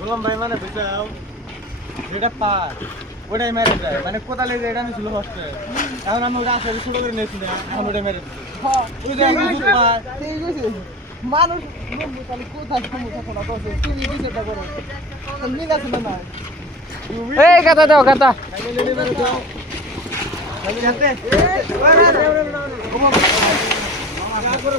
বললাম ভাই মানে বুঝাও যেটা পার ওটাই মেরে যায় মানে কোথালে যে এটা নিয়েছিল ফার্স্টে এখন আমি ওটা আসলে ছোট করে নিয়েছি না এখন ওটাই মেরে দিচ্ছি মানুষ কোথায় সমস্যা কোনো তুমি বিচারটা করো মিল আছে না এই গাতা দাও গাতা আমার